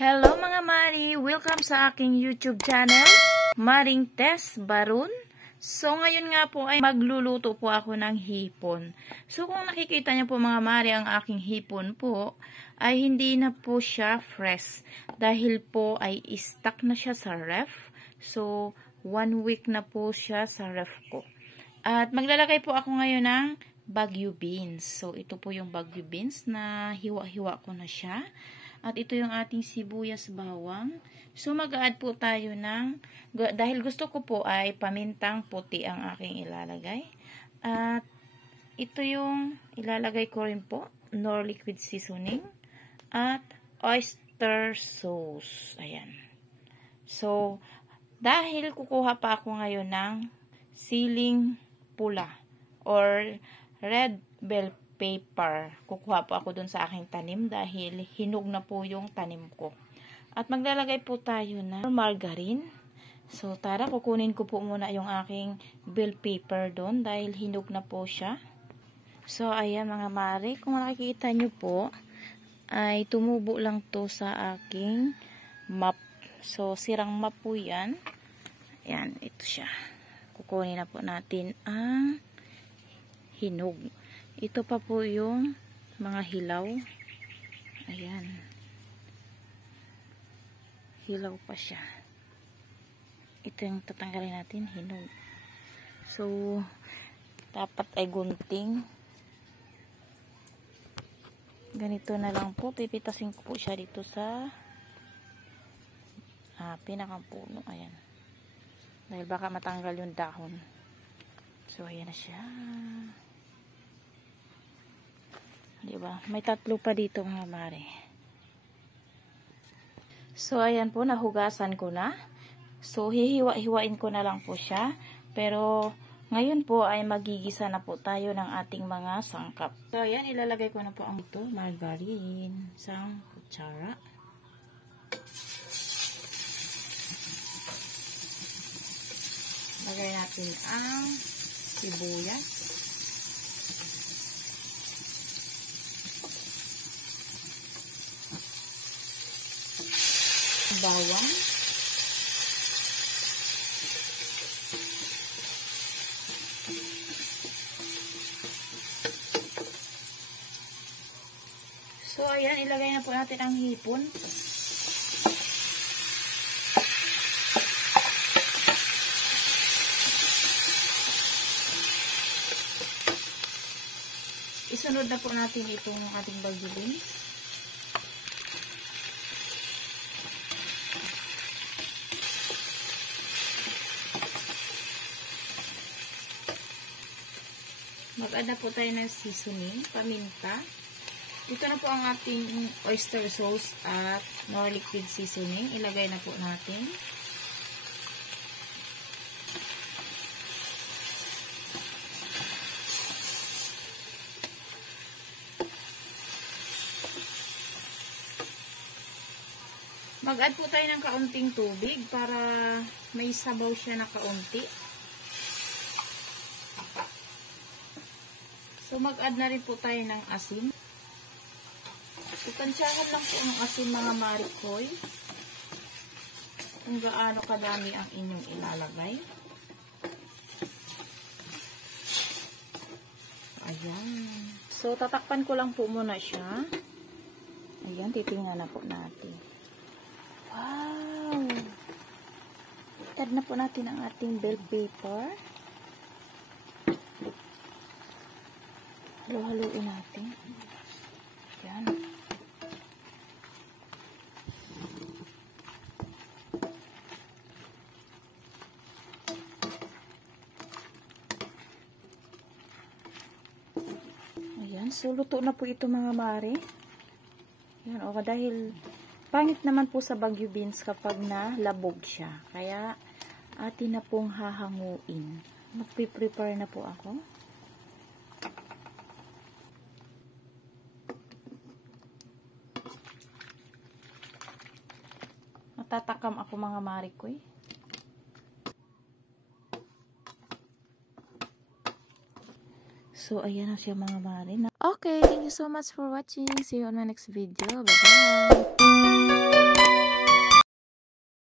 Hello mga Mari! Welcome sa aking YouTube channel, Maring Tess Barun. So ngayon nga po ay magluluto po ako ng hipon. So kung nakikita niyo po mga Mari, ang aking hipon po ay hindi na po siya fresh. Dahil po ay stuck na siya sa ref. So 1 week na po siya sa ref ko. At maglalagay po ako ngayon ng Baguio beans. So ito po yung Baguio beans na hiwa-hiwa ko na siya. At ito yung ating sibuyas bawang. So mag-add po tayo ng, dahil gusto ko po ay pamintang puti ang aking ilalagay. At ito yung ilalagay ko rin po, nor liquid seasoning at oyster sauce. Ayan. So dahil kukuha pa ako ngayon ng siling pula or red bell pepper. Kukuha po ako dun sa aking tanim dahil hinog na po yung tanim ko. At maglalagay po tayo ng margarine. So tara, kukunin ko po muna yung aking bell pepper dun dahil hinog na po siya. So ayan mga Mari, kung nakikita nyo po ay tumubo lang to sa aking map. So sirang map po yan. Ayan, ito siya. Kukunin na po natin ang hinog. Ito pa po yung mga hilaw. Ayan. Hilaw pa siya. Ito yung tatanggalin natin, hinog. So, dapat ay gunting. Ganito na lang po. Pipitasin ko po siya dito sa pinakang puno. Ayan. Dahil baka matanggal yung dahon. So, ayan na siya. Diba? May tatlo pa dito mga Mari. So, ayan po, nahugasan ko na. So, hihiwa-hiwain ko na lang po siya. Pero, ngayon po ay magigisa na po tayo ng ating mga sangkap. So, ayan, ilalagay ko na po ang ito, margarine, isang kutsara. Lagay natin ang sibuyas. Bawang. So, ayan, ilagay na po natin ang hipon. Isunod na po natin itong ating Baguio beans. Mag-add na po tayo ng seasoning, paminta. Ito na po ang ating oyster sauce at nor liquid seasoning. Ilagay na po natin. Mag-add po tayo ng kaunting tubig para may sabaw siya na kaunti. So, mag-add na rin po tayo ng asin. So, tansyahan lang po ang asin mga marikoy. Kung gaano kadami ang inyong ilalagay. Ayan. So, tatakpan ko lang po muna siya. Ayan, titingnan na po natin. Wow! Add na po natin ang ating bell pepper. Halo-haluin natin. Yan. Ayan. So, luto na po ito mga Mari. Yan. O, dahil pangit naman po sa Baguio beans kapag nalabog siya. Kaya, atin na pong hahanguin. Magpiprepare na po ako. Tatakam ako mga marikoy. So, ayan na siya mga Mari. Okay, thank you so much for watching. See you on my next video. Bye-bye!